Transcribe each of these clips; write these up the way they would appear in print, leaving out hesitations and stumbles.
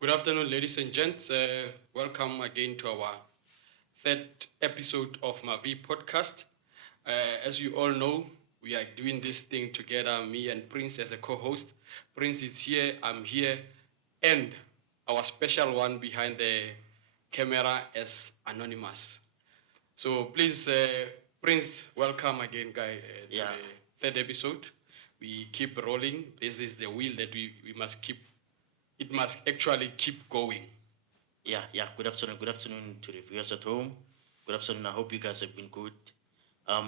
Good afternoon, ladies and gents. Welcome again to our third episode of MAV podcast. As you all know, we are doing this thing together, me and Prince as a co-host. Prince is here, I'm here, and our special one behind the camera is Anonymous. So please, Prince, welcome again, guy, to Yeah. the third episode. We keep rolling. This is the wheel that we must keep. It must actually keep going. Yeah. Good afternoon. Good afternoon to the viewers at home. Good afternoon. I hope you guys have been good.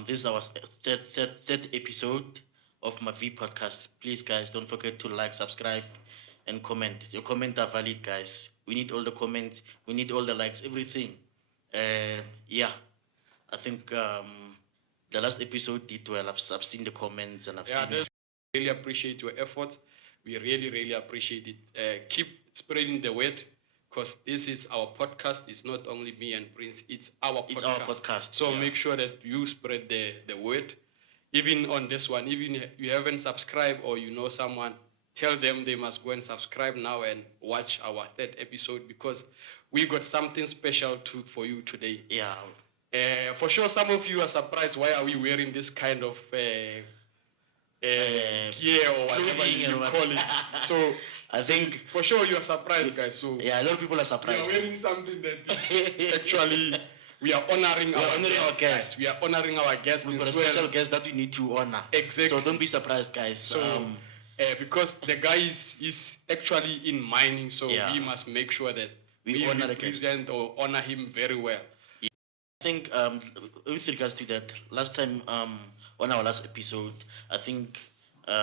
This is our third episode of my V podcast. Please, guys, don't forget to like, subscribe, and comment. Your comments are valid, guys. We need all the comments. We need all the likes, everything. Yeah, I think the last episode did well. I've seen the comments and I've seen it. Really appreciate your efforts. We really appreciate it. Keep spreading the word because this is our podcast. It's not only me and Prince, it's our podcast. So make sure that you spread the word. Even on this one, even if you haven't subscribed or you know someone, tell them they must go and subscribe now and watch our third episode because we got something special for you today. Yeah. For sure, some of you are surprised why are we wearing this kind of gear or whatever you call it. So I think for sure you are surprised, guys. So yeah, a lot of people are we surprised. are wearing something that is actually we are honoring our guests. We are honoring our guests. We've got a special guest that we need to honor. Exactly. So don't be surprised, guys. So because the guy is actually in mining, so we must make sure that we honor represent or honor him very well. I think with regards to that, last time on our last episode, I think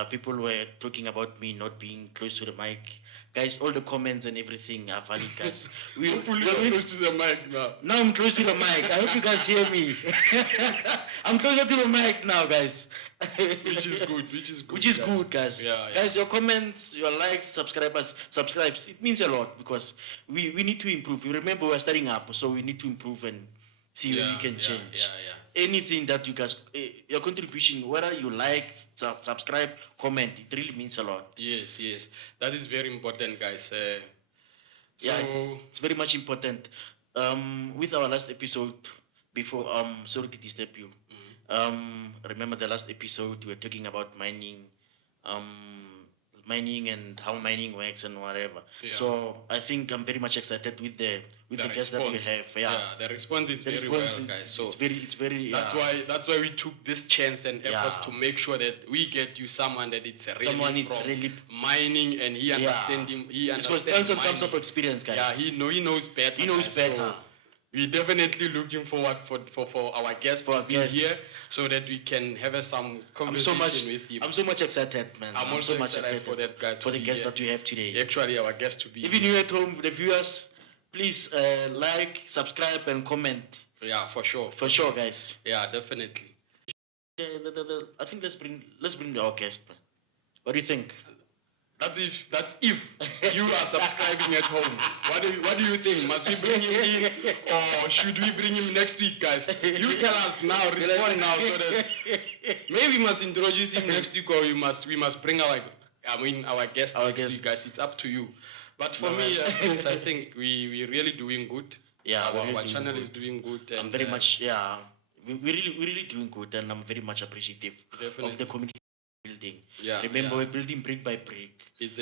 people were talking about me not being close to the mic. Guys, all the comments and everything are valid, guys. We're close to the mic now. Now I'm close to the mic. I hope you guys hear me. I'm closer to the mic now, guys. Which is good. Which is good, guys. Yeah. Guys, your comments, your likes, subscribes, it means a lot because we need to improve. You remember we're starting up, so we need to improve and see where we can change. Anything that you guys, your contribution, whether you like, subscribe, comment, it really means a lot. Yes. That is very important, guys. It's very much important. With our last episode, before, sorry to disturb you. Remember the last episode, we were talking about mining, and how mining works and whatever. Yeah. So I think I'm very much excited with the guests that we have. Yeah, the response is very well, guys. So it's very. That's why we took this chance and efforts to make sure that we get you someone that it's really mining and he understands him. He understands tons of experience, guys. Yeah, he knows better. He knows better. So we're definitely looking forward for our guest to be here so that we can have some conversation with him. I'm so much excited, man. I'm also much excited for that guy for the guest that we have today. Actually, our guest to be even you at home, the viewers, please like, subscribe, and comment. Yeah, for sure. For sure, guys. Yeah, definitely. I think let's bring our guest, man. What do you think? That's if you are subscribing at home. What do you think? Must we bring him in or should we bring him next week, guys? You tell us now, respond now, so that maybe we must introduce him next week or we must bring our guest next week, guys. It's up to you. But for me, I think we're really doing good. Yeah, our channel is doing good. And I'm very much we're really doing good, and I'm very much appreciative of the community building. Yeah. Remember, we're building brick by brick. It's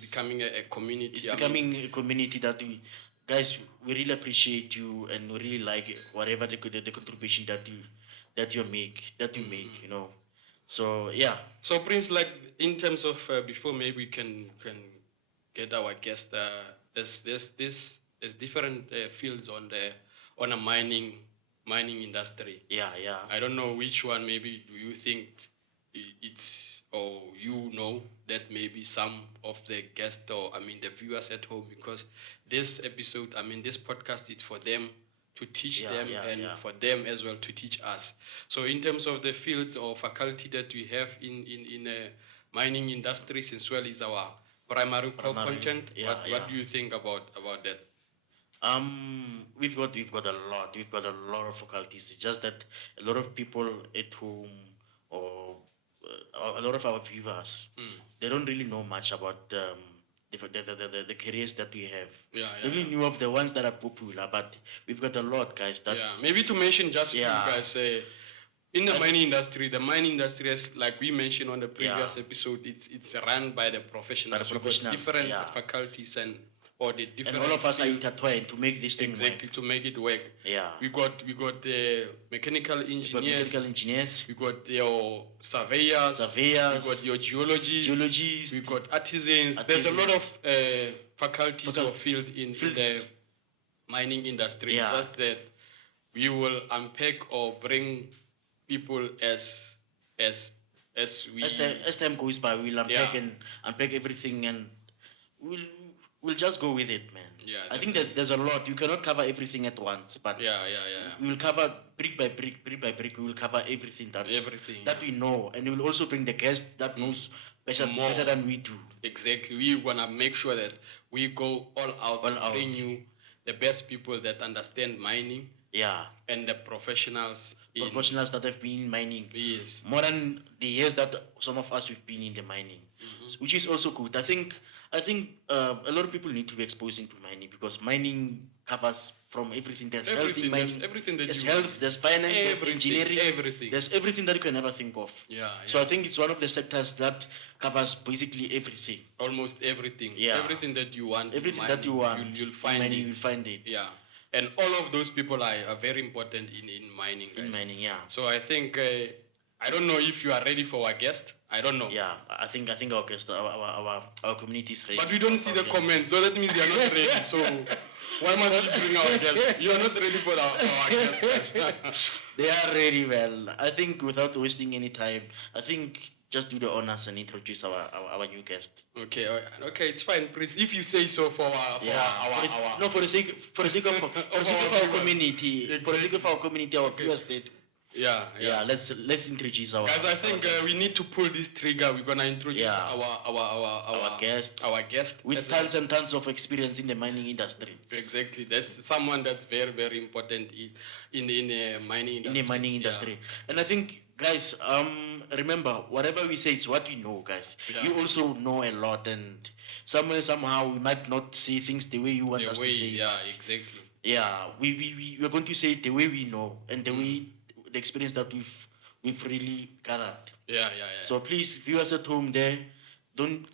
becoming a community. It's becoming a community that we really appreciate you and we really like whatever the contribution that you make, you know. So yeah. So Prince, like in terms of before maybe we can get our guest. There's different fields on a mining industry. Yeah. I don't know which one maybe do you think it's or you know that maybe some of the guests or the viewers at home, because this episode, this podcast is for them to teach them and for them as well to teach us. So in terms of the fields or faculty that we have in mining industries as well is our primary content. What do you think about that? We've got a lot of faculties. It's just that a lot of people at home or a lot of our viewers, they don't really know much about the the careers that we have. Yeah, We only knew of the ones that are popular, but we've got a lot, guys. That yeah. Maybe to mention just few Yeah. guys, in the mining industry, is like we mentioned on the previous episode, it's run by the professionals. We've got professionals, different yeah. faculties or the different. and all of us are fields intertwined to make this thing exactly work. to make it work. Yeah. We got mechanical We've got engineers. mechanical engineers, We got your surveyors. We got your geologists. geologists. We got artisans. There's a lot of faculties or field in the mining industry. Yeah. Just that we will unpack or bring people as we. As time goes by, we'll unpack everything, and we'll just go with it, man. Yeah, I think that there's a lot. You cannot cover everything at once, but yeah. we will cover brick by brick. We will cover everything that we know, and we will also bring the guest that knows better than we do. Exactly. We wanna make sure that we go all out and bring you the best people that understand mining. Yeah. And the professionals that have been in mining. Yes. More than the years that some of us have been in the mining, which is also good. I think a lot of people need to be exposed to mining, because mining covers from everything. There's health in mining. There's everything that there's you health, there's finance, there's engineering, everything. There's everything that you can ever think of. Yeah. So I think it's one of the sectors that covers basically everything. Almost everything. Yeah. Everything that you want. Everything mining, that you want. You'll find mining, it. you'll find it. Yeah. And all of those people are very important in mining, guys. In mining, yeah. So I think I don't know if you are ready for our guest. I don't know. Yeah, I think our guest, our community is ready. But we don't see the comments, so that means they are not ready. So why must we bring our guest? You are not ready for our guest, guys. They are ready. Well, I think without wasting any time, I think just do the honors and introduce our new guest. Okay, it's fine, please. If you say so for our for the sake of our community, Exactly. for the sake of our community, our viewers did. Yeah. Let's introduce our guys. I think we need to pull this trigger. We're gonna introduce our guest with tons and tons of experience in the mining industry. Exactly, that's someone that's very, very important in the mining industry. In the mining industry, Yeah. And I think, guys, remember, whatever we say, it's what we know, guys. Yeah. You also know a lot, and somehow we might not say things the way you want us to say. Yeah, exactly. Yeah, we're going to say it the way we know, and the way the experience that we've really gathered. Yeah. So please, viewers at home there, don't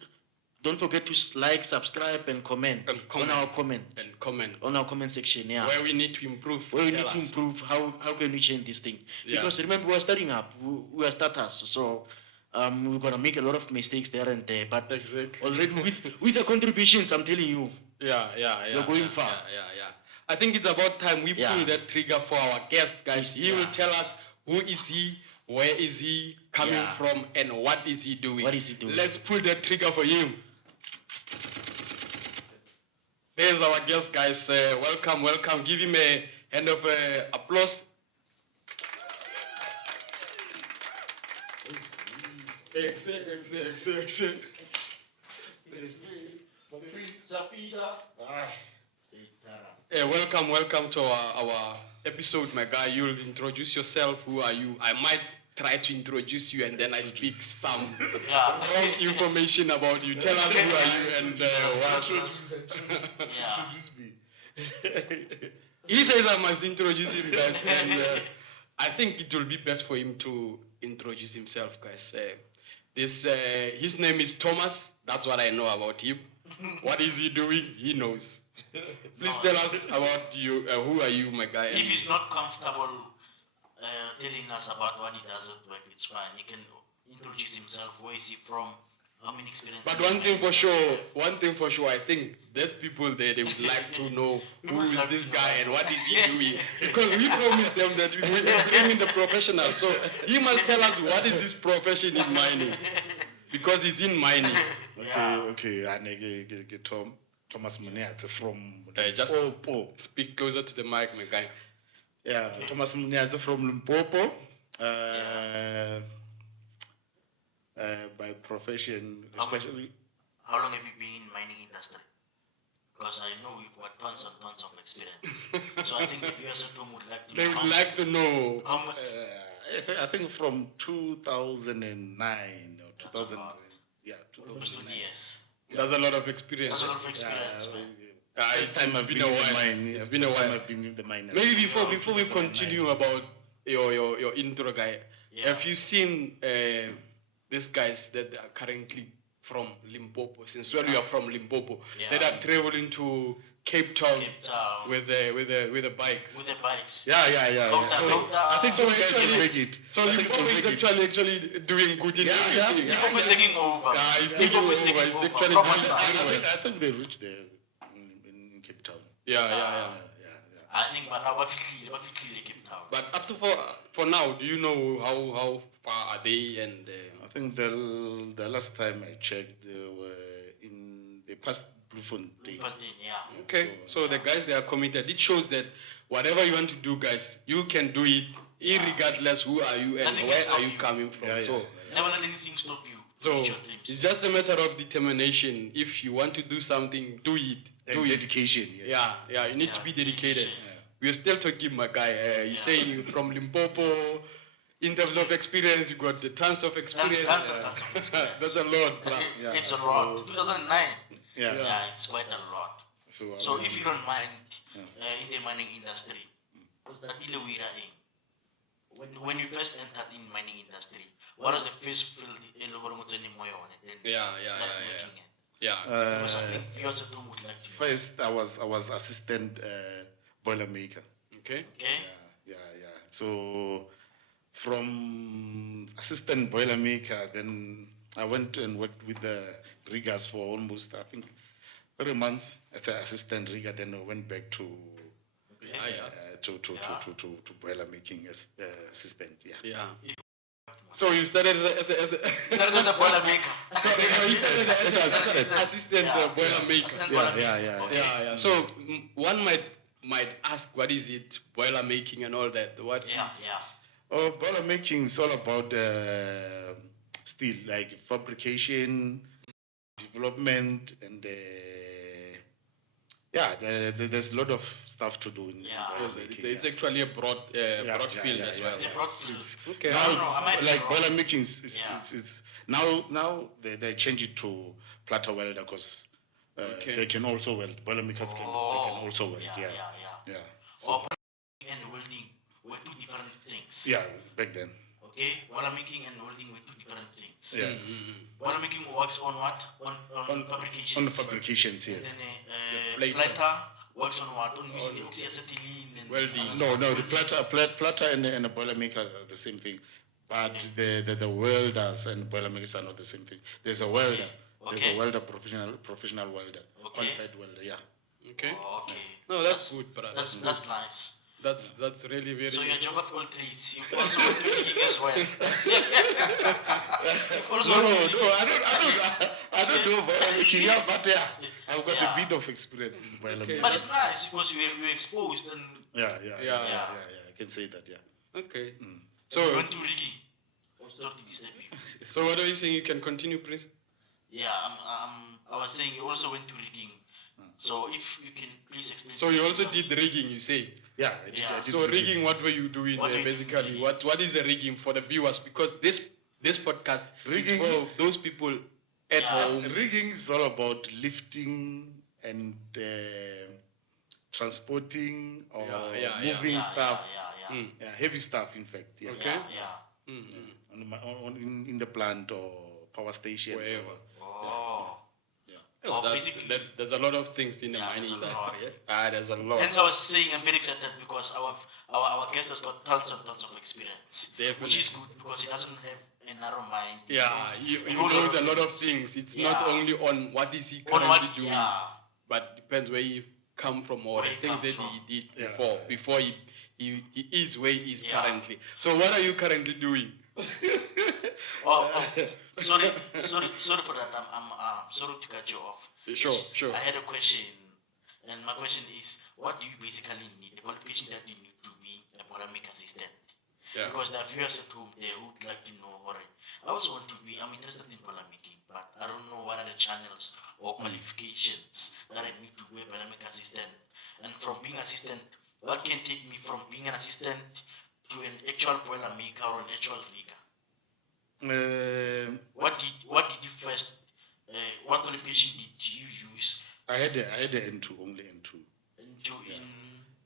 forget to like, subscribe, and comment on our comment section. Yeah, where we need to improve. How can we change this thing? Yeah. Because remember, we're starting up. We are starters, so we're gonna make a lot of mistakes there and there. But exactly. already with the contributions, I'm telling you. Yeah. We're going far. Yeah. I think it's about time we pull that trigger for our guest, guys. He will tell us who is he, where is he coming from, and what is he doing. Let's pull that trigger for him. There's our guest, guys. Welcome. Give him a hand of applause. Excellent. Welcome to our episode, my guy. You'll introduce yourself. Who are you? I might try to introduce you, and then I speak some wrong information about you. Tell us who are you and what. He says I must introduce him, guys, and I think it will be best for him to introduce himself, guys. His name is Thomas. That's what I know about him. What is he doing? He knows. Please tell us about you. Who are you, my guy? If he's not comfortable telling us about what he does at work, it's fine. He can introduce himself. Where is he from? How many experiences? But one thing for sure, I think that people there, they would like to know who is this guy and what is he doing. Because we promised them that we will bring in the professional. So he must tell us what is his profession in mining. Because he's in mining. Okay. Thomas MONEATSE from just Limpopo. Speak closer to the mic, my guy. Yeah, Thomas MONEATSE from Limpopo. By profession, especially. How long have you been in mining industry? Because I know you've got tons and tons of experience. So I think the viewers at home would like to know. They would like to know. How much? I think from 2009 or 2000. Almost 20 years. That's a lot of experience. That's a lot of experience, man. It's been a while. It's been a First time while. I've been in the mine. Maybe before we continue about your intro, guy, Yeah. have you seen these guys that are currently from Limpopo? Since you are from Limpopo, Yeah. that are traveling to Cape Town, Cape Town. with the bikes. With the bikes. Yeah. I think So Those guys actually, will make it. so I think Limpopo they'll is make it. actually doing good in everything. Limpopo is taking over. Yeah, it's taking Limpopo is over. taking It's over. actually Proper doing style. I think they reached there in Cape Town. Yeah. Yeah. I think but now bafihlile Cape Town. But up to for now, do you know how far are they? And I think the last time I checked, they were they passed Bloemfontein. Bloemfontein, yeah. okay, so the guys, they are committed. It shows that whatever you want to do, guys, you can do it, irregardless who are you and Nothing can where stop are you you. coming from. Yeah. So Never let anything stop you. so Reach your dreams. it's just a matter of determination. If you want to do something, do it. And Do it. dedication. Yeah. You need to Yeah, be dedicated. dedication. We're still talking, my guy. You say you're from Limpopo. In terms of experience, you got the tons of experience. Tons of experience. That's a lot, bro. Yeah. It's a lot. 2009. Yeah. Yeah, it's quite a lot. So if you don't mind, in the mining industry, when you first entered in mining industry, what was the first field then Yeah, started yeah. working in? Yeah. Because I think viewers at home would like to know. First, I was assistant boiler maker. Okay. Okay? Yeah. So from assistant boiler maker, then I went and worked with the riggers for almost, I think, 3 months as an assistant rigger. Then I went back to to boiler making as assistant. Yeah. Yeah. So you started as a Started as a boiler maker. you started as an assistant boiler maker. Assistant boiler Yeah, maker. yeah, Okay. Yeah. So one might ask, what is it, boiler making and all that? What? Yeah. Oh, boiler making is all about steel, like fabrication, development, and there's a lot of stuff to do in Yeah. boiler Yes, making, it's actually a broad field as well. It's a broad field. Okay. No, I might be like wrong. boiler making is Yeah. it's now they change it to platter welder because Okay. they can also weld. Boiler makers they can also weld. Yeah. Or boiler making and welding were two different things. Yeah, back then. Okay? Boiler making and welding were two different things. Yeah. Boiler making works on what? On fabrications. On the fabrications, And yes. then plater. plater works on what? On using oxyacetylene and Welding. other No, stuff. the platter and a boiler maker are the same thing, but the welders and boiler makers are not the same thing. There's a welder. There's Okay. a welder, professional welder, Okay. qualified welder. Yeah. Okay. Oh, okay. No, that's good, brother. That's nice. That's really very. So you're jack of all trades. You've also went to rigging as well. You've also No, went to rigging. I don't know boiler making. Yeah, but I've got Yeah. a bit of experience in boiler Okay. making. But it's nice because you're exposed and Yeah. I can say that. Yeah. Okay. you So went to rigging. Sorry to disturb you. so what are you saying? You can continue, please. Yeah, I was saying you also went to rigging. So if you can please explain. So to you me also because- did rigging, you say. Yeah. Yeah. I did So rigging, what were you doing What do you do basically? rigging? What is the rigging for the viewers? Because this podcast Rigging- is for those people at Yeah. home. Rigging is all about lifting and transporting or moving Yeah, stuff. Yeah. Mm. Yeah, heavy stuff, in fact. Yeah. Okay. Yeah. In the plant or power station. Wherever. Oh. Oh, Basically. there's a lot of things in the Yeah, mining there's a industry. lot. There's a lot. Hence I was saying I'm very excited because our guest has got tons and tons of experience. Definitely. Which is good because he doesn't have a narrow mind. Yeah, he whole knows lot a lot of things. It's not Yeah. only on what is he On currently what doing, yeah. but depends where he come from or Where the he things come that from. he did Yeah. before he is where he is Yeah. currently. So what are you currently doing? Sorry for that. I'm sorry to cut you off. Sure. I had a question, and my question is, what do you basically need? The qualification that you need to be a polemic assistant? Yeah. Because there are viewers at home there who would like to know, alright, I'm interested in polemic, but I don't know what are the channels or qualifications that I need to be a polemic assistant. And from being assistant, what can take me from being an assistant to an actual boiler maker or an actual rigger? What did you first what qualification did you use I had a N2, only N2 into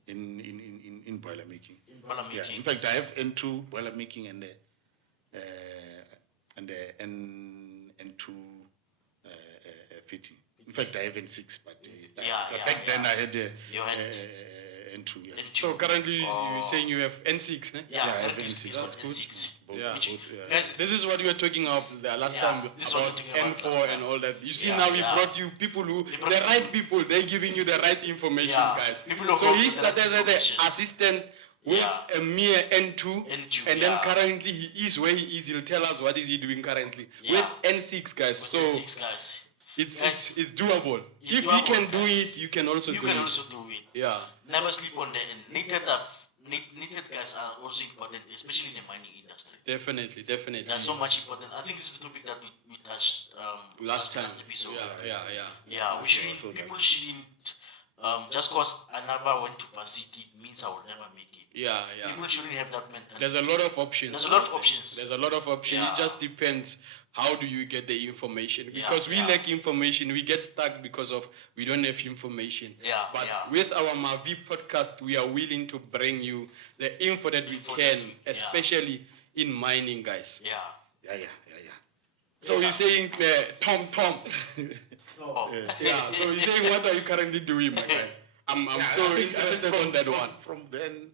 in boiler making. in boiler Yeah, making? in fact, I have N2 boiler making and N2 fitting. In fact, I have N6, but back then I had You had N2. Yeah. N2. So currently you're saying you have N6, ne? Yeah, I have currently N6. it's got That's good. N6. Yeah. Guys, This is what we were talking about the last Yeah, time this is what about we're talking about N4 last and time. all that. You see Yeah, now we yeah. brought you people who, We the brought right people, they're giving you the right information, Yeah, guys. people who So got he the right started as an information. assistant with Yeah. a mere N2, N2, and then yeah. currently he is where he is. He'll tell us what is he doing currently Yeah. with N6, guys. with So N6 guys. it's Guys, it's doable. it's If he doable, can do guys. it, you can also You do can it. also do it. Yeah. Never sleep on the knitted guys are also important, especially in the mining industry. Definitely. They are so much important. I think this is the topic that we touched Last time. episode. Yeah. We shouldn't. People shouldn't. Just cause I never went to varsity means I will never make it. Yeah. People shouldn't have that mentality. There's a lot of options. There's a lot of options. There's a lot of options. Yeah. It just depends how do you get the information. Because we yeah. lack information, we get stuck because of we don't have information. Yeah, But yeah. with our MAVI podcast, we are willing to bring you the info that we can, especially in mining, guys. Yeah. Yeah. So you're saying Tom. Oh. Yeah. So you're saying what are you currently doing, my guy? I'm Yeah, so I think interested on that one. From then,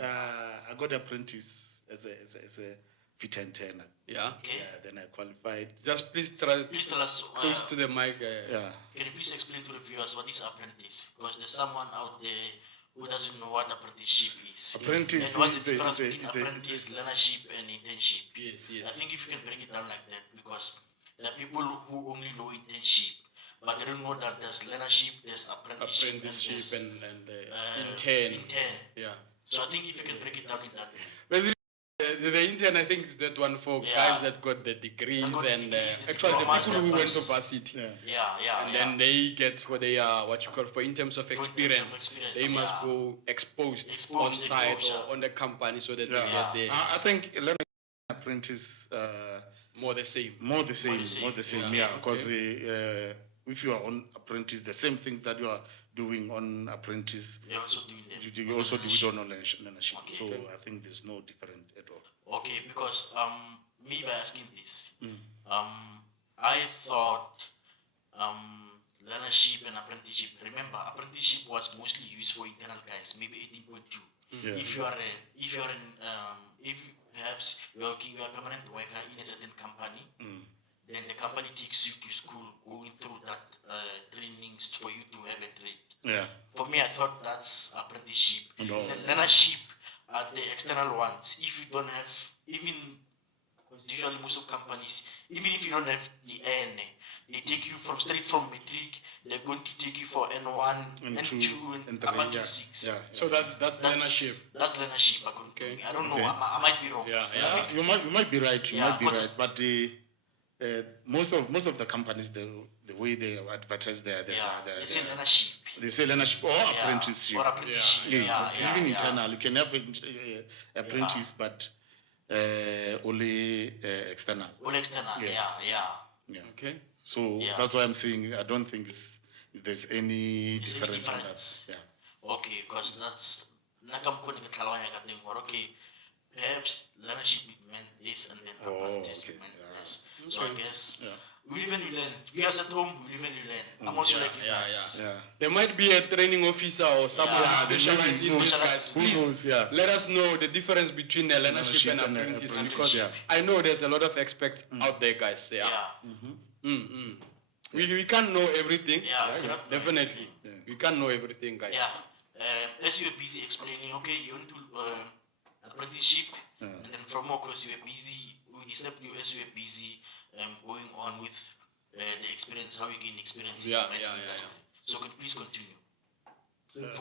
I got apprentice as a fit antenna. Yeah. Okay. Then I qualified. Just please try Please tell us. close to the mic. Yeah. Can you please explain to the viewers what is apprentice? Because there's someone out there who doesn't know what apprenticeship is. Apprentice And what's the is difference a- between is a- apprentice, learnership, and internship? Yes. I think if you can break it down like that, because there are people who only know internship, but they don't know that there's learnership, there's apprenticeship, Apprenticeship and and intern. Yeah. So I think if you can break it down in that way. Basically, the intern, I think, is that one for guys that got the degrees That got the and degrees, the actually the diplomas, people the who went to advice. varsity. Yeah. And then they get what they are, what you call for in terms of For in terms experience. of experience, They must yeah. go exposed on Exposed, site exposure. or on the company so that Yeah. they get there I think learning apprentice more the same. more the same. Yeah. Yeah, because if you are on apprentice, the same things that you are doing on apprentice, You're also doing them. you also do it on learnership. Okay. So I think there's no different at all. Okay, because me by asking this, I thought learnership and apprenticeship. Remember, apprenticeship was mostly used for internal guys, maybe 18.2. Yeah. If you are perhaps you're a permanent worker in a certain company, then the company takes you to school, going through that trainings for you to have a trade. Yeah. For me, I thought that's apprenticeship. No. The learnership are the external ones. If you don't have, even usually most of companies, even if you don't have the N, they take you straight from matric. They're going to take you for N1, N2, and three, up until yeah. 6. Yeah. So that's leadership. That's learnership according to Okay. me. I don't know. Okay. I might be wrong. Yeah. You might be right. You Yeah, might be because right. But most of the companies, the way they advertise They say learnership. they say learnership or apprenticeship. Or apprenticeship. Yeah, Yeah. even internal. You can have apprentice, but only external. All external. Yes. Yeah. Okay. So Yeah. that's why I'm saying I don't think there's any There's any difference. in that. difference. Yeah. Okay, because that's okay. Perhaps learnership meant this and then apprentice okay. meant Yeah. this. So I guess Yeah. we live and we learn. Viewers at home, we live and we learn. I'm also like you guys. Yeah. There might be a training officer or someone Yeah, who specializes in this, guys. Who Who Please knows? Yeah. let us know the difference between the learnership and and apprentice, apprenticeship, because yeah. I know there's a lot of experts out there, guys. Yeah. We can't know everything. Yeah, we cannot know Definitely. everything. We can't know everything, guys. Yeah. As you're busy explaining, okay, you went to apprenticeship, and then from more course you were busy. We disturbed you as you were busy going on with the experience, how you gain experience in the mining industry. So could you please continue?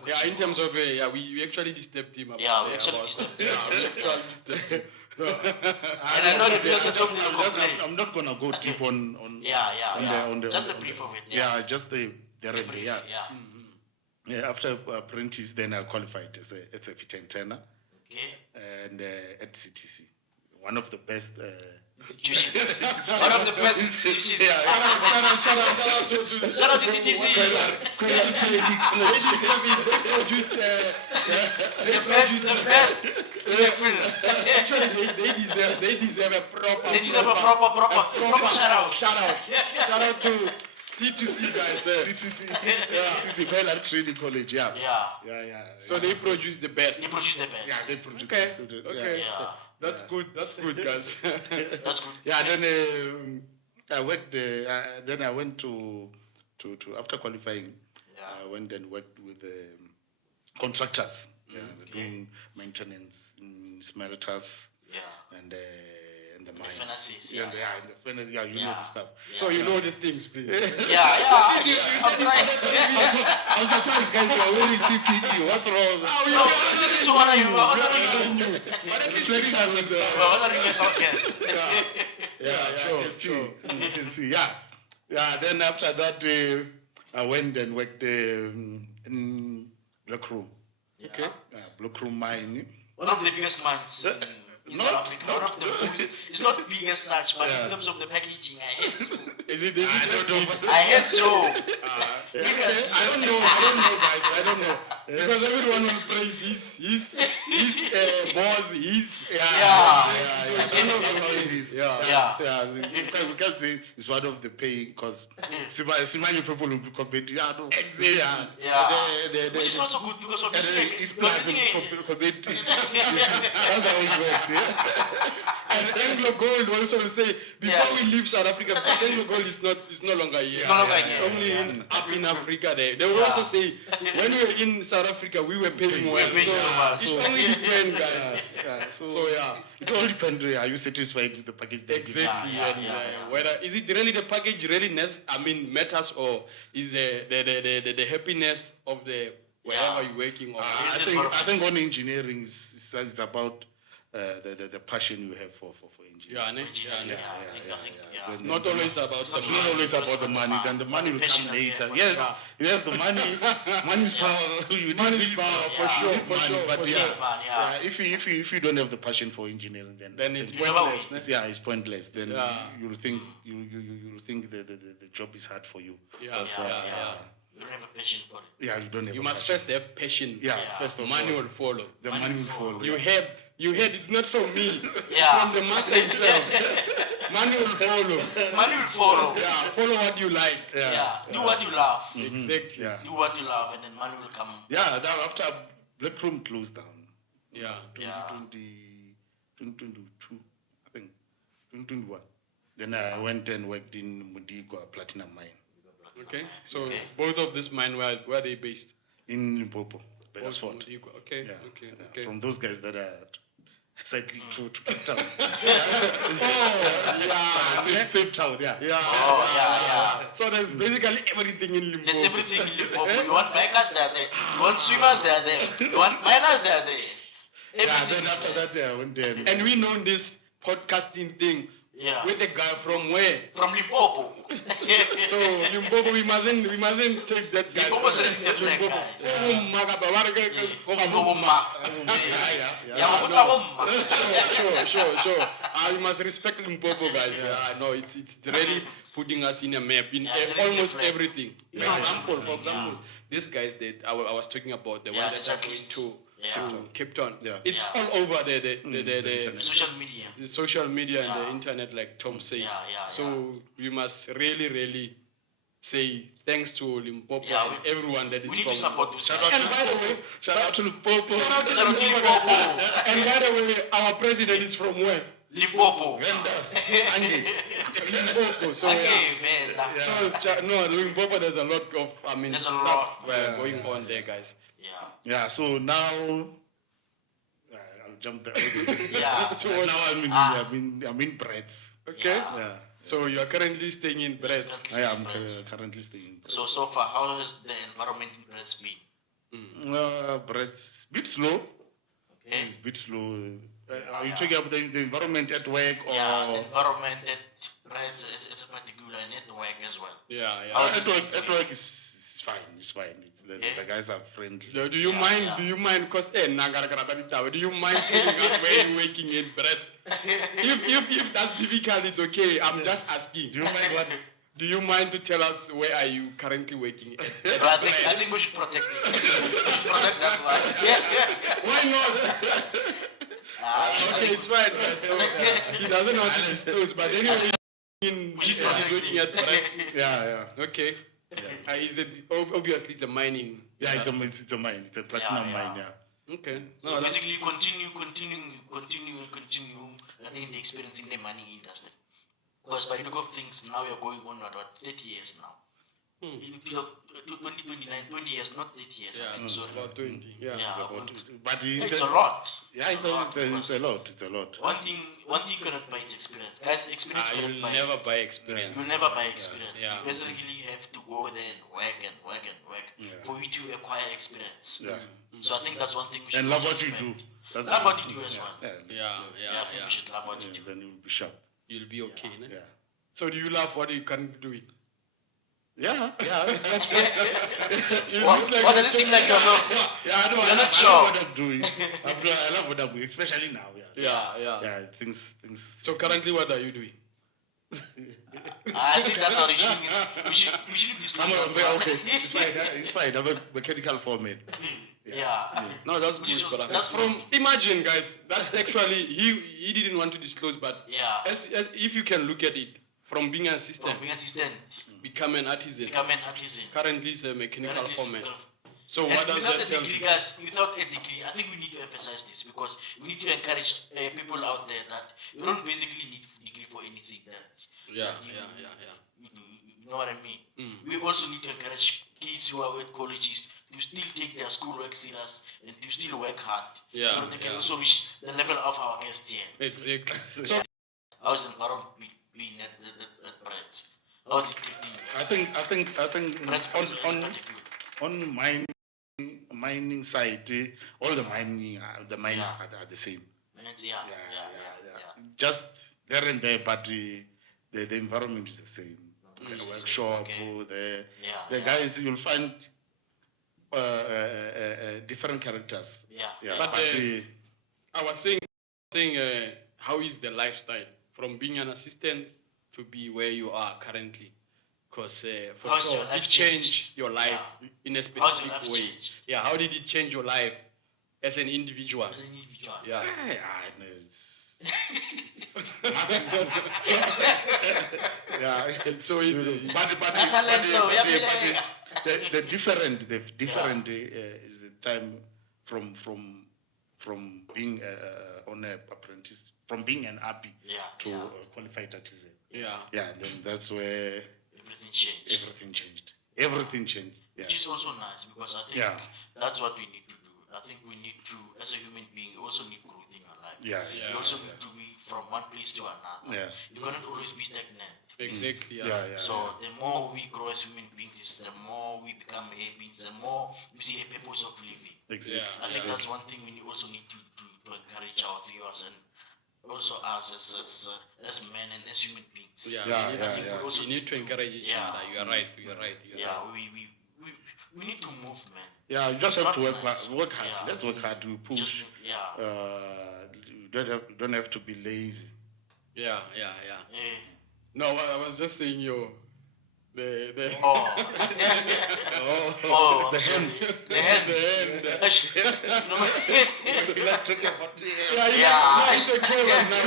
Yeah, in terms of we actually disturbed him about Yeah, we actually about- disturbed him. Yeah, we actually disturbed him. And I know the viewers at home will complain. I'm not gonna go deep on Just a brief of it. just the A brief. yeah. Yeah. Yeah, after apprentice, then I qualified as a fit antenna Okay. and at CTC, one of the best institutions. One of the best institutions. Yeah, shout out to Shout out to CTC. They produced The best in the field. Actually, they deserve a proper. They deserve a proper shout out. Shout out to C2C guys. CTC, CTC, Baylor Training College, yeah. Yeah. So they produce the best. They produce the best. Yeah, they produced Okay. the student. Okay. Yeah. That's good, guys. That's good. Yeah, then I worked. Then I went to after qualifying. Yeah. I went and worked with contractors. Yeah, doing maintenance in smelters Yeah. and the The mines. furnaces. Yeah, Yeah. in the furnace. Yeah, you know Yeah. the stuff. So you know the things, please. Yeah. I'm right. I'm surprised, guys. You are wearing PPE. What's wrong? No, this is to honor you. We're honoring you. But at least let us have it. We're honoring as our guest. Sure. You can see. Yeah. Then after that, I went and worked in Black Room. Okay. Black Room mine. One of the biggest mines in South Africa. One of the biggest. It's not big as such, but in terms of the packaging, I hate so. Is it? I don't know. I hate so. Because I don't know, guys. I don't know. Because everyone will praise his boss, his Yeah. So it's one of That's those how it things. is. Yeah. We can say it's one of the paying because Simani people will be competing. Exactly. Yeah. Which is also good because of It's not competing. That's how it works. And Anglo Gold also will say before Yeah. we leave South Africa, because Anglo Gold is no longer here. It's no longer It's here. only Yeah. up in Africa. They will also say when we were in South Africa, we were paying well. paying so much. It only depends, guys. So yeah. it all depends. Are you satisfied with the package? they give you? Exactly. Yeah, And yeah. whether is it really the package really matters, or is the happiness of the wherever you're working on? I think on engineering it's about the passion you have for engineering. I think. It's not always about It's the It's not not money. always about the money. Then the money will come later. Yes, the money is power. Money is power, for sure, for sure. But for yeah, sure. if you don't have the passion for engineering, Then it's You never pointless. will. ne? yeah, it's pointless. Then Yeah. you'll think you'll think the job is hard for you. Yeah, Because, yeah. You don't have a passion for it. Yeah, you don't have. You a must passion. first have passion. Yeah, Yeah. first of Money all, will follow. the Money money will will follow. You heard it's not from me. It's Yeah. from the master himself. Money will follow. Money will follow. Yeah, follow what you like. Yeah. Do what you love. Exactly. Yeah. Do what you love, and then money will come. Yeah, then after Black Room closed down. Yeah. 2022, I think, 2021. Then I went and worked in Mudigwa Platinum Mine Okay. So Okay. both of this mine where are they based? in Limpopo, Both Beresford. from Modigo. Okay. Yeah. Okay. From those guys that are cycling to Cape Town. Same town, yeah. Oh, yeah. So there's basically everything in Limpopo. There's everything in Limpopo. You want bikers, they are there. You want swimmers, they are there. You want miners, they are there. Yeah, Everything then is after there. that, I went there. And we know this podcasting thing Yeah. with a guy from where? From Limpopo. So Limpopo, we mustn't take that guy. Limpopo says different guys. Limpopo. Sure. We must respect Limpopo, guys. No, it's really putting us in a map in Yeah, it's really almost a flag. everything. Yeah. For example, these guys that I was talking about, the Yeah, one the that I went cyclist. to Yeah. Cape Town. Yeah. It's Yeah. all over the Social media. social media and the Yeah. internet, like Tom said. Yeah. So we must really say thanks to Limpopo Yeah, and everyone that is We need from. to support those guys. And by the way, Shout out to Limpopo. Shout out to Limpopo. and by the way, our president is from where? Limpopo. Limpopo. So Okay, Venda. no, Limpopo. There's a lot of There's a stuff lot. going on there, guys. Yeah. Yeah, so now I'll jump there. Yeah. So now I'm in Brett's. Okay. Yeah. Yeah, So you are currently staying in Brest. I am currently staying in Brett's. So far, how has the environment in Brett's been? Brett's bit slow. Okay. It's a bit slow. Are you talking about the environment at work or? Yeah, the environment at Brett's, it's a particular network as well. Yeah. How's At it work, been for at you? work is fine. It's fine. It's The guys are friendly. Do you mind? Do you mind? Cause do you mind telling us where you're working in, Brett? If that's difficult, it's okay. I'm just asking. Do you mind what? Do you mind to tell us where are you currently working at? No, I think we should protect it. We should protect that one. Why not? Okay, it's fine. So, he doesn't want to disclose, but anyway, he's working at Brett. Yeah. Okay. Yeah. Is it obviously it's a mining? Yeah, it's a mine. It's a platinum mine. Yeah. Okay. So basically, continue. I think the experience in the mining industry. Because by the look of things, now you're going on about 30 years now. Until 2029, 20 years, not 30 years. Yeah, I mean, sorry. about 20. Yeah. But It's a lot. Yeah, it's a lot. It's a lot. One thing you cannot buy is experience. Guys, experience cannot You'll buy. never buy experience. You'll never buy experience. Yeah. You basically have to go there and work for you to acquire experience. Yeah. So I think that's one thing we should And love also what you do. expect. Love what you do as well. Yeah. I think we should love what you do. Then you'll be sharp. You'll be okay. Ne? Yeah. So do you love what you currently doing? Yeah. What does it seem like you're not? Yeah, I know. You're not I love sure. what I'm doing. I love what I'm doing, especially now. Yeah. Yeah, things. So currently, what are you doing? I think that's how we should discuss that. Okay, it's fine. I'm a mechanical foreman. Yeah. No, that's good. But That's from imagine, guys. That's actually he didn't want to disclose, but Yeah. as if you can look at it from being an assistant, From being assistant, become an artisan. become an artisan. Currently, is a mechanical Currently, foreman. So And what does without that a tell degree, you? guys, without a degree, I think we need to emphasize this because we need to encourage people out there that you don't basically need a degree for anything that Yeah. you do. You know what I mean? We also need to encourage kids who are at colleges to still take their schoolwork serious and to still work hard Yeah, so that they can yeah. also reach the level of our guest here. Exactly. So How's the environment being at Brett's? How's it treating you? I think Brett's particular. on mining side, all the mining are the same. Yeah. Just there and there, but the environment is the same. The It's the same, workshop, okay. the guys, you'll find different characters. Yeah. But I was saying, how is the lifestyle from being an assistant to be where you are currently? Because for How's sure, your life it changed changed? your life in a How's your specific life way. changed? Yeah, how did it change your life as an individual? As an individual. Yeah. So The different is the time from being on a apprentice, from being an API to a qualified artisan. yeah. Then that's where Everything changed. Everything changed. Yeah. Which is also nice because I think that's what we need to do. I think we need to, as a human being, you also need growth in your life. Yeah. You also need to be from one place to another. Yeah. You cannot always be stagnant. Exactly. Yeah. So the more we grow as human beings, the more we become beings, the more we see a purpose of living. Exactly. I think that's one thing we also need to encourage our viewers and also us as men and as human beings. Yeah. We need to encourage each other. You are right. We need to move, man. Yeah, you just It's have to not work nice. hard. Yeah. Let's work hard to push. Just You don't have to be lazy. Yeah. Eh. No, I was just saying the Oh, Oh, I'm sorry. The hand. No, It's okay right now.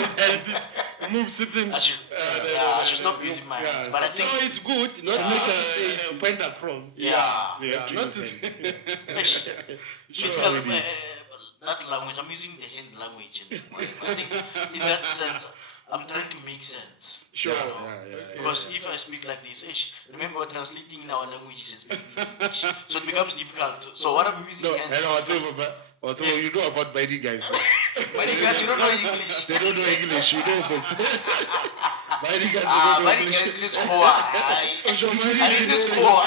Move sitting. I should stop using my hands. But I think No, it's good. Not Make to say a point across. Yeah. not to say. basically, that language, I'm using the hand language. I think in that sense, I'm trying to make sense. Sure. You know? Because if I speak like this, remember we're translating in our languages and speaking in English. So it becomes difficult. So what I'm using hand. What you know about mining guys? Mining guys, you don't know English. They don't know English. You know, boss. Mining guys, Mining guys, this score. I need this score.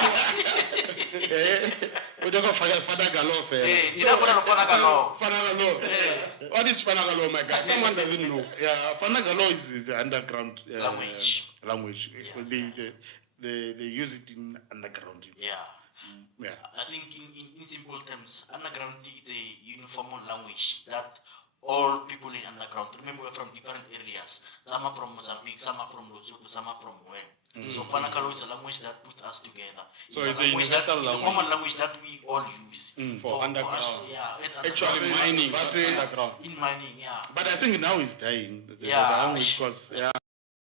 What is Fanagalo, my guy? Someone doesn't know. Yeah, Fanagalo is underground Language. Language. They use it in underground. Yeah. Yeah. I think in simple terms, underground is a uniform language that all people in underground, remember we're from different areas. Some are from Mozambique, some are from Lesotho, some are from where. So Fanakalo is a language that puts us together. So it's a universal it's a common language that we all use. For underground. us, yeah, at Actually, underground. mining But, is underground. In mining, yeah. But I think now it's dying. The Yeah. language, because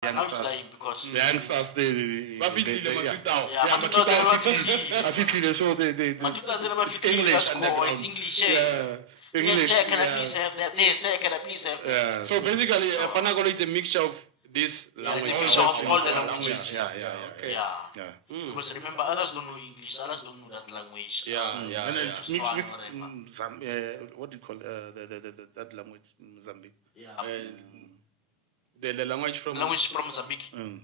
Now it's dying because the youngsters, yeah, but 2050. so they 2050 English let's go. underground. It's English. Eh? Yeah. Yes, sir, can I yeah. please have that? Yes, sir, can I please have that? Yeah. So basically, Fanagolo is a mixture of this Yeah, it's language. a mixture of all the languages. Okay. Yeah. Because remember, others don't know English, others don't know that language. Yeah. And then it's mixed with whatever. some, what do you call that language in Mozambique? Yeah. The language from Language from Mozambique. Mm.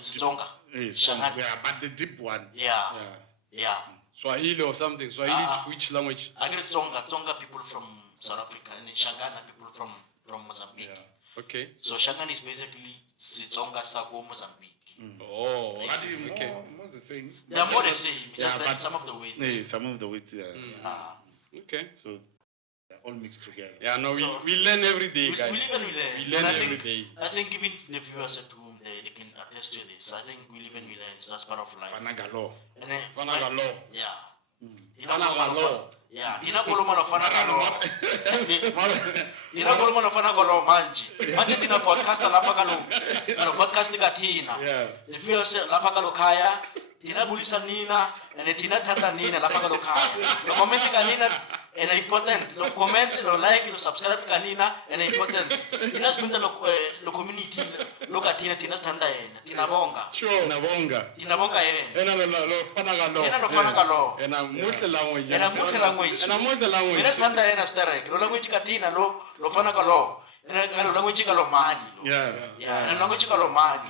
Tsonga. Yes, Shangan. yeah, but the deep one. Yeah. Swahili or something. Swahili is which language? I get Tsonga people from South Africa and Shangana people from Mozambique. Yeah. Okay. So Shangan is basically Tsonga Sako Mozambique. Oh, Okay. okay. More the same. They are more the same, Yeah, just that but- some of the weight. Yeah, some of the weights, Okay. so they're all mixed together. Yeah, no, So- we learn every day, We guys. live and we learn. We learn And every day. I think even the viewers at home, they can attest to this. I think we live and we learn. It's that's part of life. Fanagalo. And then, Fanagalo. Yeah. Fanagalo. Yeah, Tina Kolomano Fanagalo. Tina Kolomano Fanagalo manje. Manje Tina podcast lapha kalo. Ano podcast ka Tina. Yeah. The viewers lapha kalo kaya. Tina bulisa nina and Tina tata nina lapha kalo kaya. No comment ka nina and important. No comment, no like, no subscribe ka nina and important. Tina spenda lo community lo ka Tina standa yena. Tina bonga. Sure. Nabonga. Tina bonga yena. Lo Fanagalo. Yena no Fanagalo. And I'm multi language. And I'm multi-language. And I'm multi language. Mina standa yena starek. Lo language ka Tina lo Fanagalo. And lo language ka lo mali. Yeah. Yeah, and language ka lo mali.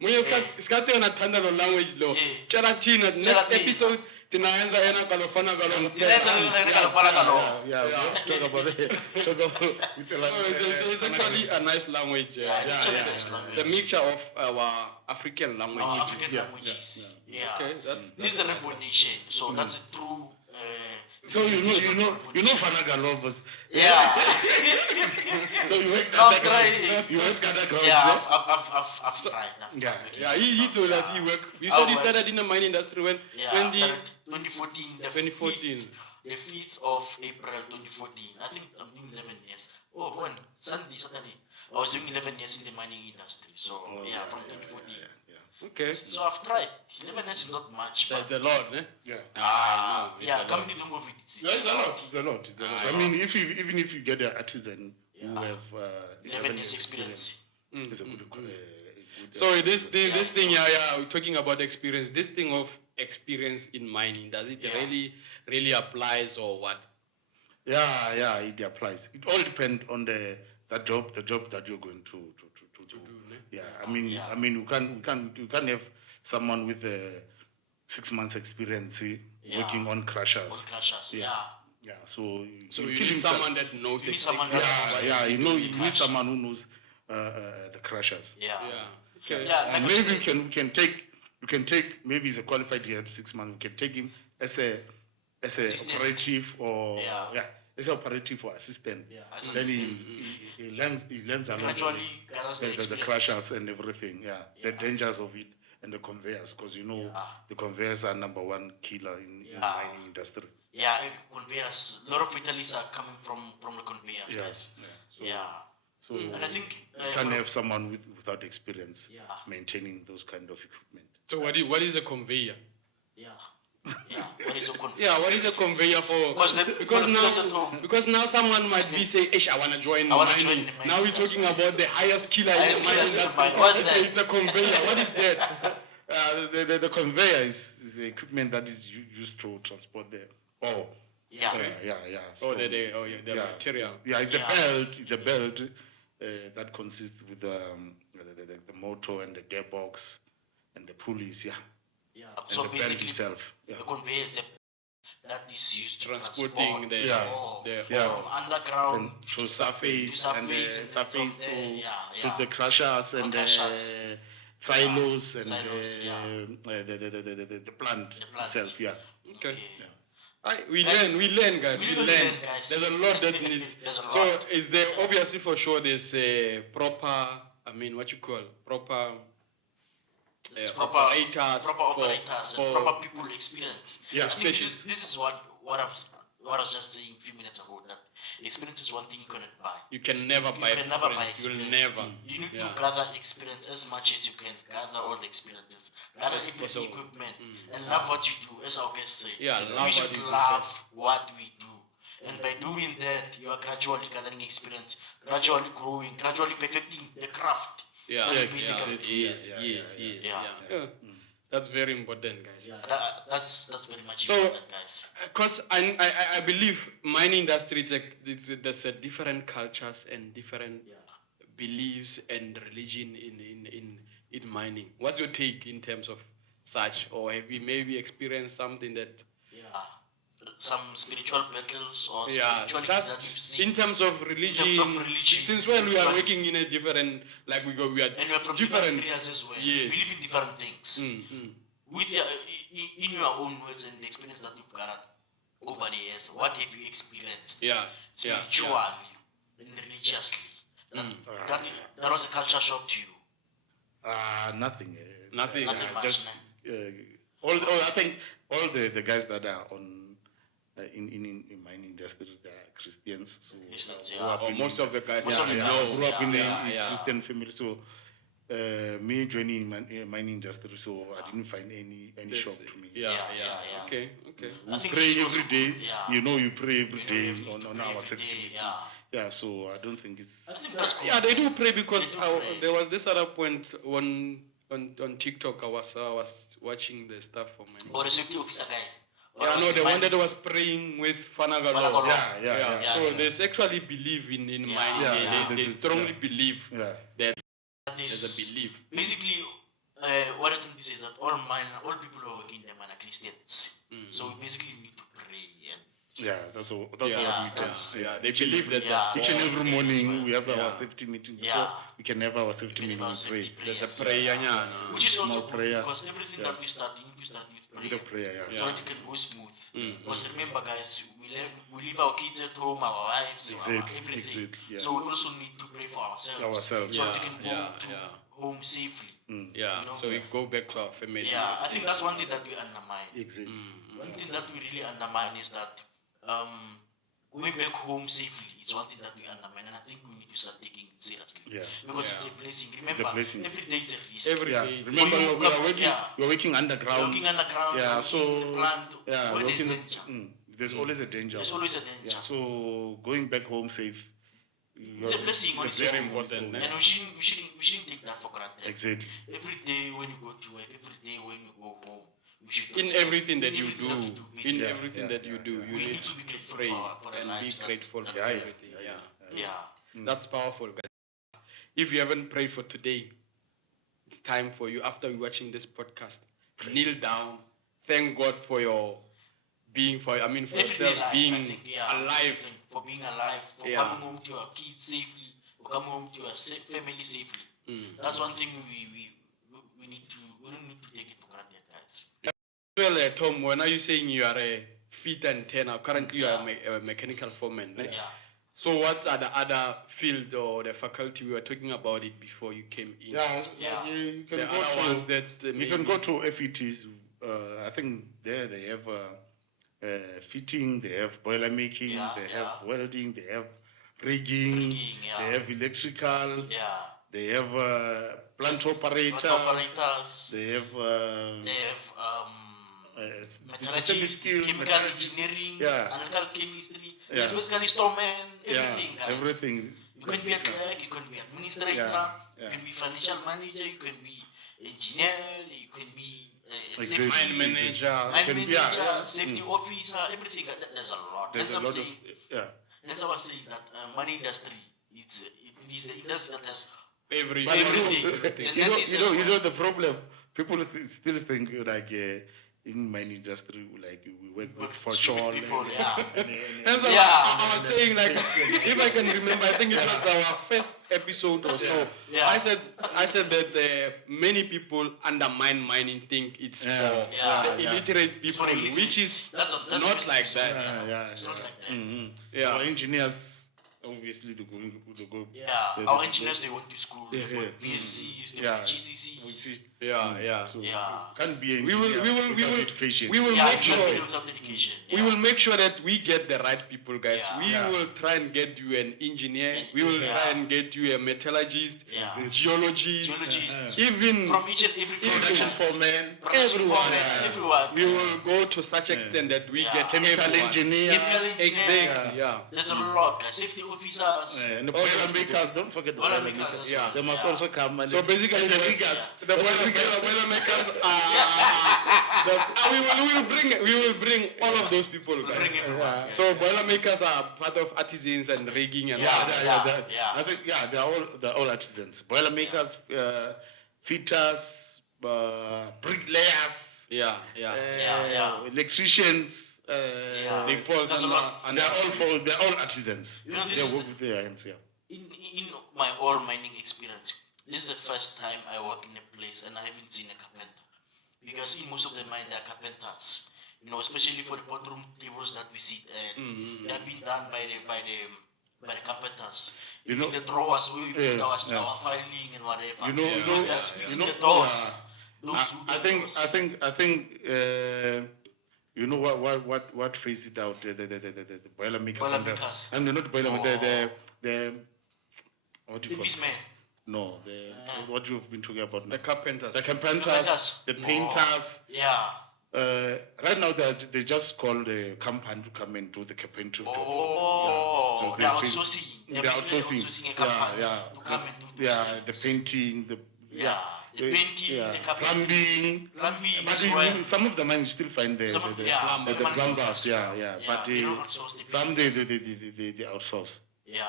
Mwenye skate unathanda lo language lo. Yeah. Chela Tina, Chela next Tina. episode tinaanza yena kalo Fanagalo. Inaanza yena ka lo Fanagalo. Yeah. We have to talk about it. Talk about with the So language. it's actually a nice language. Yeah, it's actually a nice language. It's a mixture of our African language. Our African languages. Yeah. Okay, that's This is a Rainbow Nation, so that's a true. So you know Fanagalo, but Yeah. so you went No, underground. try. You went underground. Yeah, I've tried. Yeah. Yeah, he told us he worked. You said he started in the mining industry when Yeah, 2014. 2014. The 5th of April 2014. I think I'm doing 11 years. Oh, when? Saturday. I was doing 11 years in the mining industry. So, from 2014. Okay. So I've tried. 11 years is not much, That's but a lot, eh? Yeah. come to think of it, it's It's a lot. It's a lot. Ah, I mean, even if you get an artisan who have 11 years experience. it's a good. So this thing, we're talking about experience. This thing of experience in mining, does it really applies or what? Yeah, it applies. It all depends on the job that you're going to do. Yeah, I mean, you can have someone with 6 months experience working on crushers. On crushers, Yeah, so You need someone that knows You need it. someone that you need someone who knows the crushers. Yeah. Okay. Yeah, like And I maybe said, we can take maybe he's a qualified here at 6 months. We can take him as a Assistant. operative or Yeah. as an operative or assistant. as Then assistant. he learns a lot. Gradually gathers the The experience. crushers and everything. The dangers of it and the conveyors, because the conveyors are number one killer in the mining industry. Yeah, conveyors. A lot of fatalities are coming from the conveyors, guys. So And I think you can't have someone without experience maintaining those kind of equipment. So what is a conveyor? What is a conveyor? Yeah, what is a conveyor for? Because now someone might be saying, "Ish, I wanna join mining." Now we're talking about the highest killer in the mining industry. What's that? It's a conveyor. What is that? The conveyor is the equipment that is used to transport the ore. Yeah. Oh, the material. Yeah, it's a belt. It's a belt that consists with the motor and the gearbox and the pulleys. Yeah. So and the belt basically, itself. a conveyor is that is used to Transporting transport the ore from underground And to surface, to and surface, and then from surface there, to the crushers and crushers. silos and Silos, the plant The plant. itself. Yeah. Okay. Okay. We Guys, learn, guys. we We really learn. learn, guys. There's a lot that needs. There's a So lot. is there obviously for sure there's a proper, I mean, what you call proper Proper operators, operators for- and proper people experience. Yeah. I think this is what I was just saying a few minutes ago, that experience is one thing you cannot buy. you can never You buy can never buy experience. You'll experience. never. You need Yeah. to gather experience as much as you can gather all the experiences. Gather As every possible. equipment and love what you do, as our guests say. Yeah, love we should what you do love first. what we do. And by doing that, you are gradually gathering experience, gradually growing, gradually perfecting the craft. Yeah, that yeah, you basically do. yes. Yeah. That's very important, guys. That's very much So- important, guys. Because I believe mining industry there's a different cultures and different beliefs and religion in mining. What's your take in terms of such, or have you maybe experienced something that? Some spiritual battles or spirituality that's that you see. in terms of religion. religion, Since when we are spirituality. working in a different, like we are And we're from different areas as well. Yes. We believe in different things. Mm. With your, in your own words and the experience that you've gathered over the years, what have you experienced Yeah. spiritually and religiously? That was a culture shock to you. Nothing. Nothing. Nothing much. Just I think all the guys that are on in mining industry, they are Christians. So Christians, grew up Or in- most of the guys. Most of the I guys, know. grew up in yeah, a yeah. Christian family. So me joining mining industry, so I didn't find any This- shock to me. Yeah. Yeah. Okay. I We think pray it is every also day. good, yeah. You know, you pray every You know, day you have to on pray our every safety. day, yeah. Yeah, so I don't think it's. I think that's good. Yeah, they do pray because They do pray. there was this other point on TikTok. I was watching the stuff for my. Or a safety officer guy. Or Yeah, was no, the one mine- that was praying with Fanagalo. Fanagalo. Yeah. So Yeah. they actually believe in Yeah, mining. yeah. They strongly believe Yeah. that That there's a is belief. basically what I think this is that all people who are working there are Christians. So we basically need to pray and Yeah, that's all. That's Yeah, what we do. that's- Yeah, they believe that Yeah. there's Each and God. every Yeah, morning as well. we have our Yeah. safety meeting. Yeah. So we can have our safety we meeting have our and pray. safety There's a prayers. prayer, Yeah. yeah. Which is Small also good prayer. because everything that we start, you need to start with A bit prayer. of prayer, yeah. So that it can go smooth. Mm. Because remember, guys, we leave our kids at home, our wives, Exactly, everything. exactly, yeah. So we also need to pray for ourselves. Ourselves, so yeah, that they can go yeah, to yeah. home safely. Yeah, You know? so we go back to our family. Yeah, I think that's one thing that we undermine. Exactly. One thing that we really undermine is that going back home safely is one thing that we undermine, and I think we need to start taking it seriously. Yeah. Because Yeah. it's a blessing. Remember, blessing. every day it's a risk. Every Yeah. day. Remember, When you we are come- working. yeah. We are working We're underground. working underground, Yeah. we're working in the So plant, yeah, where there's working. danger. There's always a danger. There's always a danger. Yeah. So going back home safe. It's a blessing on It's its very own. important. And we shouldn't take that for granted. Exactly. Every day when you go to work, every day when you go home, you should In start- everything that in you everything do, that you in basically. everything Yeah, that you yeah, do, yeah. you We need need to to be grateful pray for the and be lives that- grateful that for we have. everything. Yeah. Yeah. That's powerful, guys. If you haven't prayed for today, it's time for you, after watching this podcast, kneel down, thank God for your being, for Everyday yourself life, being I think, yeah, alive. for being alive, for Yeah. coming home to your kids safely, for coming home to your family safely. That's one thing we don't need to take it for granted, guys. Well, Tom, when are you saying you are a fit and tenor? Currently, you are a mechanical foreman. Right? Yeah. So, what are the other field or the faculty we were talking about it before you came in? Yeah. Yeah. You can The go other to. ones that You can go to FETs. I think there they have fitting, they have boiler making, Yeah, they yeah. have welding, they have rigging, yeah. they have electrical, Yeah. they have plant operators, Plant operators. they have They have metallurgy, metallurgy, chemical metallurgy. engineering, Yeah. analytical chemistry. Yeah. There's basically storeman, Yeah, everything, guys. everything. You can be a clerk, you can be administrator, Yeah, yeah. you can be financial manager, you can be engineer, you can be Exactly. safety Mine manager. mine can- manager, yeah, yeah. safety officer, everything. There's a lot. There's That's a what I'm lot saying. of yeah. That's how I'm saying that money industry. It is the industry that has Every But everything. everything. And you that's know, it you as know, you well. know the problem. People still think like in mining industry, like we work with With Fortune. stupid people, yeah. And so Yeah. I was saying, like, if I can remember, I think it was our first episode or so. Yeah. I said that many people undermine mining, think it's Yeah. for Yeah. the illiterate It's for people, illiterates. which is That's the not first like episode, that. It's not like that. Yeah. Our engineers, obviously, they go. Yeah, our engineers, they went to school, they Yeah, got BScs, they got GCCs. Yeah. So Yeah. can't be an We will, engineer we without will, education. we will Yeah, make you can't sure. do it without education. We will make sure that we get the right people, guys. Yeah. We Yeah. will try and get you an engineer. We will Yeah. try and get you a metallurgist, Yeah. a geologist, Geologists, even from each and every Production production foreman, Production everyone. foreman, everyone. we will go to such extent that we Yeah. get chemical everyone. engineer, Chemical engineer. Exactly, yeah. There's a lot, guys. Safety officers. and the boiler makers. Don't forget the Boiler boiler makers makers. as Yeah. well. They must Yeah. also come. And So basically, and the the- riggers. The boiler makers we will bring all of those people, We'll guys. bring everyone. Yeah. Yes. So boiler makers are part of artisans and rigging and all that. Yeah. I think they're all artisans. Boiler makers, fitters, bricklayers, Yeah. electricians. They fall There's a under, lot. under They're all artisans. You know, They this is work with their hands. Yeah. in my all mining experience, this is the first time I work in a place and I haven't seen a carpenter. Because in most of the mine there are carpenters. You know, especially for the boardroom tables that we sit and they have been done by the carpenters. You Even know- the drawers where we put Yeah, our filing and whatever. You know, those guys fixing the uh, doors. Those I wooden doors. think. You know what phased it out the boiler makers Boiler and the- makers. and not boiler the what do you call it? This man. No, what you've been talking about now. the carpenters. The carpenters, Carpenters. the painters. Yeah. Right now they just call the company to come and do the carpentry job. Oh, So they're they- outsourcing. they're They're basically outsourcing. outsourcing a company Yeah, to come and do those Yeah, the things. painting, the painting, the carpentry, plumbing. plumbing But as well. some of the mines still find the Some of- the yeah, the the plumbers, plumbers. yeah. But they don't outsource the some they outsource. Yeah.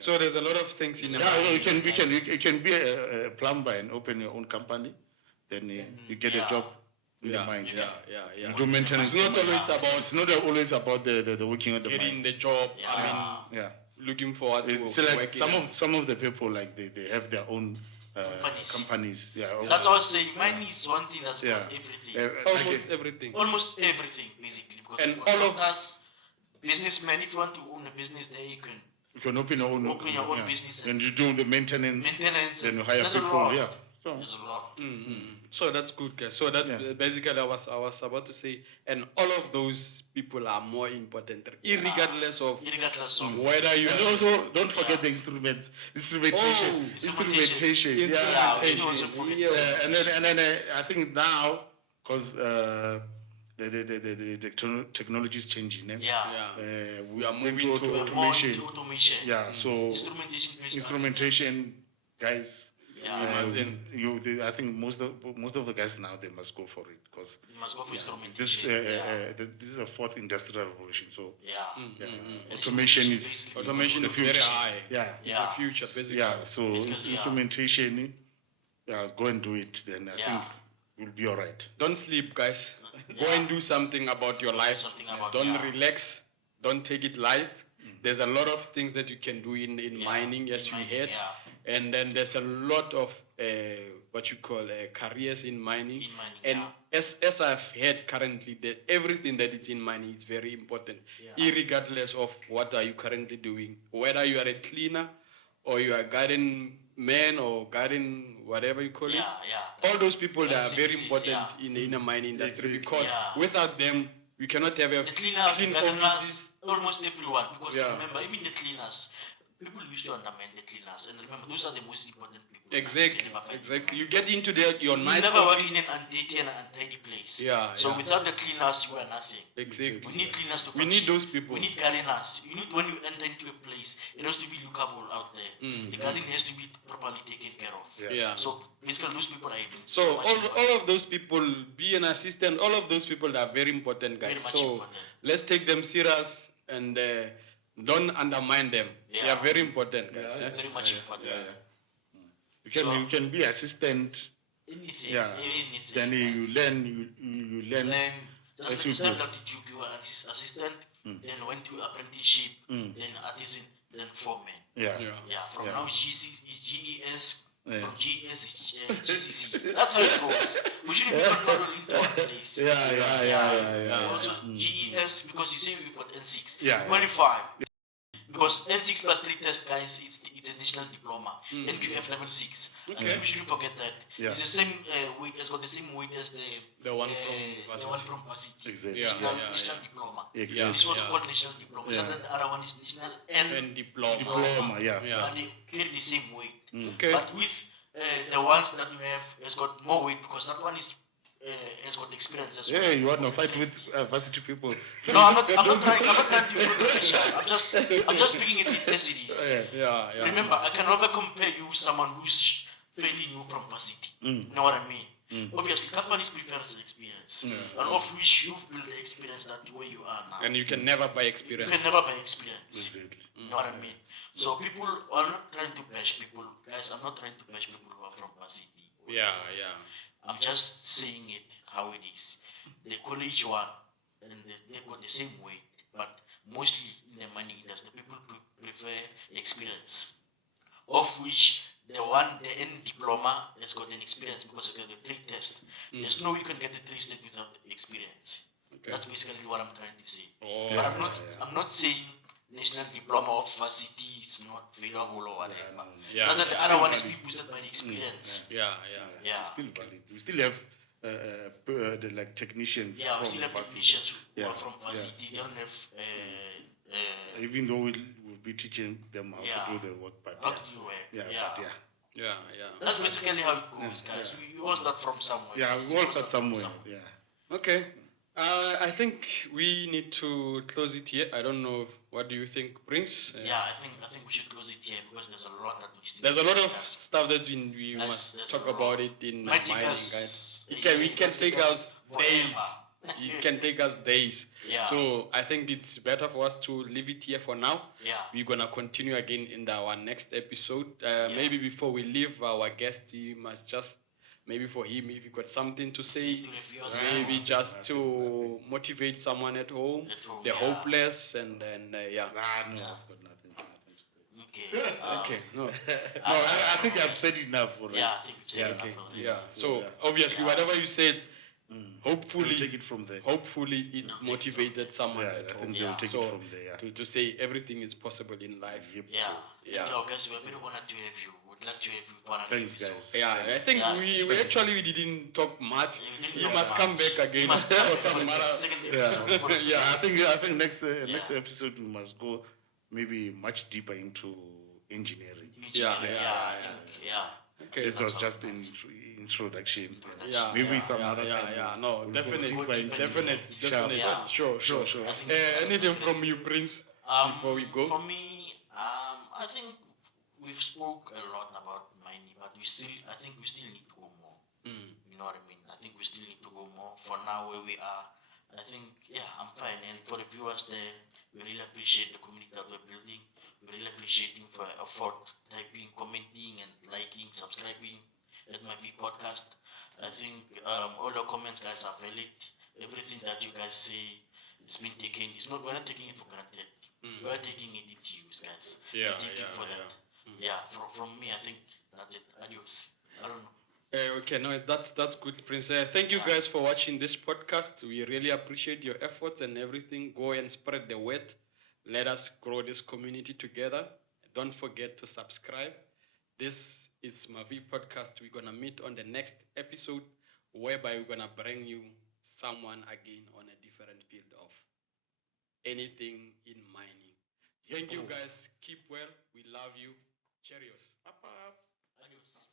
So there's a lot of things in the Yeah, mine. you can be a plumber and open your own company, then you get a job in the mine. Yeah. You do maintenance. It's not always about It's not always about the working at the getting mine. the job. Yeah. I mean, Yeah. looking forward to It's like working. some of the people like they have their own companies. Yeah. That's what I was saying. Mine is one thing that's Yeah. got everything. Almost everything. Almost everything, basically. Because And you've all got of- doctors, businessmen, if you want to own a business there, you can You can open your own business and you do the maintenance. maintenance. Then you hire There's a people. lot. Yeah. So, There's a lot. So that's good, guys. So that Yeah. basically I was about to say, and all of those people are more important, regardless of Regardless of whether you and also don't forget the instruments, instrumentation, Oh, instrumentation. Yeah, we should instrumentation. also forget Yeah. instrumentation. And then I think now because the technology is changing. Yeah. We are went moving to to- More automation. into automation. Yeah. So Instrumentation. based on- instrumentation guys. Yeah. I think most of the guys now they must go for it because You must go for this instrumentation. this is a fourth industrial revolution. So Yeah. And automation is basically automation the is very future. high. yeah. It's Yeah. the future, basically. Yeah, so Basically, yeah. instrumentation, go and do it. Then I Yeah. think you'll be all right. Don't sleep, guys. Go Yeah. and do something about your Do life. something about- Don't yeah. relax. Don't take it light. There's a lot of things that you can do in Yeah, mining, as in you mining, heard. yeah. And then there's a lot of what you call careers in mining. In mining, and yeah. as I've heard currently, that everything that is in mining is very important, Yeah. regardless of what are you currently doing, whether you are a cleaner or you are a garden man or garden whatever you call it. Yeah. All those people that are very LCBCs, important yeah. in the mining industry because Yeah. without them we cannot have a The cleaners, clean the offices. gardeners, almost everyone. Because Yeah. remember, even the cleaners, people used to undermine the cleaners. And remember, those are the most important people. that you Exactly, can ever find in exactly. mining. You get into your You nice never work office. in an untidy and untidy place. Yeah, So yeah. without the cleaners, you are nothing. Exactly. We need cleaners to We function. need those people. We need gardeners. You need when you enter into a place, it has to be lookable out there. The garden has to be properly taken care of. Yeah. So basically, those people are able. So much all important. of those people, be an assistant, all of those people are very important, guys. Very much So important. let's take them serious and don't undermine them. They Yeah. are very important, guys. Very much important. You can be assistant anything, Yeah. anything. Then you guys. learn, you learn. Learn just as like you the time go. that you were assistant, then went to apprenticeship, then artisan, then foreman. Yeah. Yeah, from Yeah. now it's GES, Yeah. from GES it's GCC. That's how it goes. We shouldn't be controlled into one place. Yeah. Also GES, because you say we've got N6. Yeah, Qualify. Because N6 plus 3 test, guys, it's a national diploma. NQF level 6. I think we shouldn't forget that. Yeah. It's the same weight, it's got the same weight as The one from varsity. Exactly. National diploma. Exactly. It's also called national diploma. Just that the other one is national And diploma. Diploma, yeah. But they carry the same weight. Okay. But with the ones that you have, has got more weight because that one is has got experience as well. Yeah, you want to fight with varsity people. No, I'm not trying to put the pressure. I'm just speaking it as it is. Yeah. Remember, I can never compare you with someone who's fairly new from varsity. You know what I mean? Obviously, companies prefer experience, and of which you've built the experience that where you are now. And you can never buy You experience. can never buy experience. Exactly. You know what I mean? So people, I'm not trying to bash people, guys. I'm not trying to bash people who are from varsity. Yeah. I'm just saying it how it is. The college one, and they've got the same weight, but mostly in the money industry, people prefer experience. Of which the N diploma has got an experience because of the 3 test. There's no way you can get the 3 step without experience. Okay. That's basically what I'm trying to say. Oh. But I'm not saying national diploma of varsity is not valuable or whatever. Yeah. That's that the other one is being boosted by the experience. Yeah. Yeah. Still valid. We still have the like technicians. Yeah, we from still have varsity. technicians who Yeah, are from varsity. They don't have Even though we'll be teaching them how Yeah. to do the work, but how to do work. Yeah. That's basically how it goes, guys. We all start from somewhere. Yeah, guys. we all start somewhere. Yeah. Okay. I think we need to close it here. I don't know. What do you think, Prince? Yeah, I think we should close it here because there's a lot that we still There's a lot of discuss. stuff that we There's must a talk lot. about it in Might take mining, us- guys. We can might take us days. forever. It can take us days. Yeah. So I think it's better for us to leave it here for now. Yeah. We're gonna continue again in our next episode. Maybe before we leave, our guest, he must just maybe for him, if he got something to say, To the viewers, maybe just to motivate someone at home, the yeah. hopeless, and then yeah. Nah, no, I've got nothing to say. Okay. Okay, no. No, I think I've said enough already. Yeah, I think we've said Okay, enough already. yeah. So yeah. obviously, whatever you said, We'll hopefully, take it from there. hopefully it motivated someone Yeah, at I home. think they'll take So it from there. Yeah. to say everything is possible in life. Yep. Yeah. Yeah. And guys, we're very honored to have you. We'd like to have you for another Thanks, episode. guys. Yeah, I think Yeah, we it's- actually didn't talk much. Yeah, we didn't You talk must much. come back again. You must come for back some for the other- second episode. For the second Yeah, I think next Yeah. episode we must go maybe much deeper into engineering. Yeah, Yeah. I think, yeah. Okay. This was That's just all. in introduction. Yeah, Maybe some yeah, other yeah, time. yeah. No, we'll definitely, go deeper into definitely, Sure. definitely. Yeah. Sure. I think Anything from you, Prince? Before we go? For me, I think we've spoke a lot about mining, but I think we still need to go more. You know what I mean? I think we still need to go more. For now, where we are, I think, yeah, I'm fine. And for the viewers there, we really appreciate the community that we're building. We really appreciate you for effort, typing, commenting, and liking, subscribing at my V podcast. I think all your comments, guys, are valid. Everything that you guys say, it's been taken. We're not taking it for granted. We're taking it into use, guys. Yeah, And thank you for that. Yeah, from me, I think that's it. Adios. I don't know. Okay, no, that's good, Prince. Thank you guys for watching this podcast. We really appreciate your efforts and everything. Go and spread the word. Let us grow this community together. Don't forget to subscribe. This is MONEATSE podcast. We're gonna meet on the next episode, whereby we're gonna bring you someone again on a different field of anything in mining. Thank you guys. Keep well. We love you. Cheerios. Adios.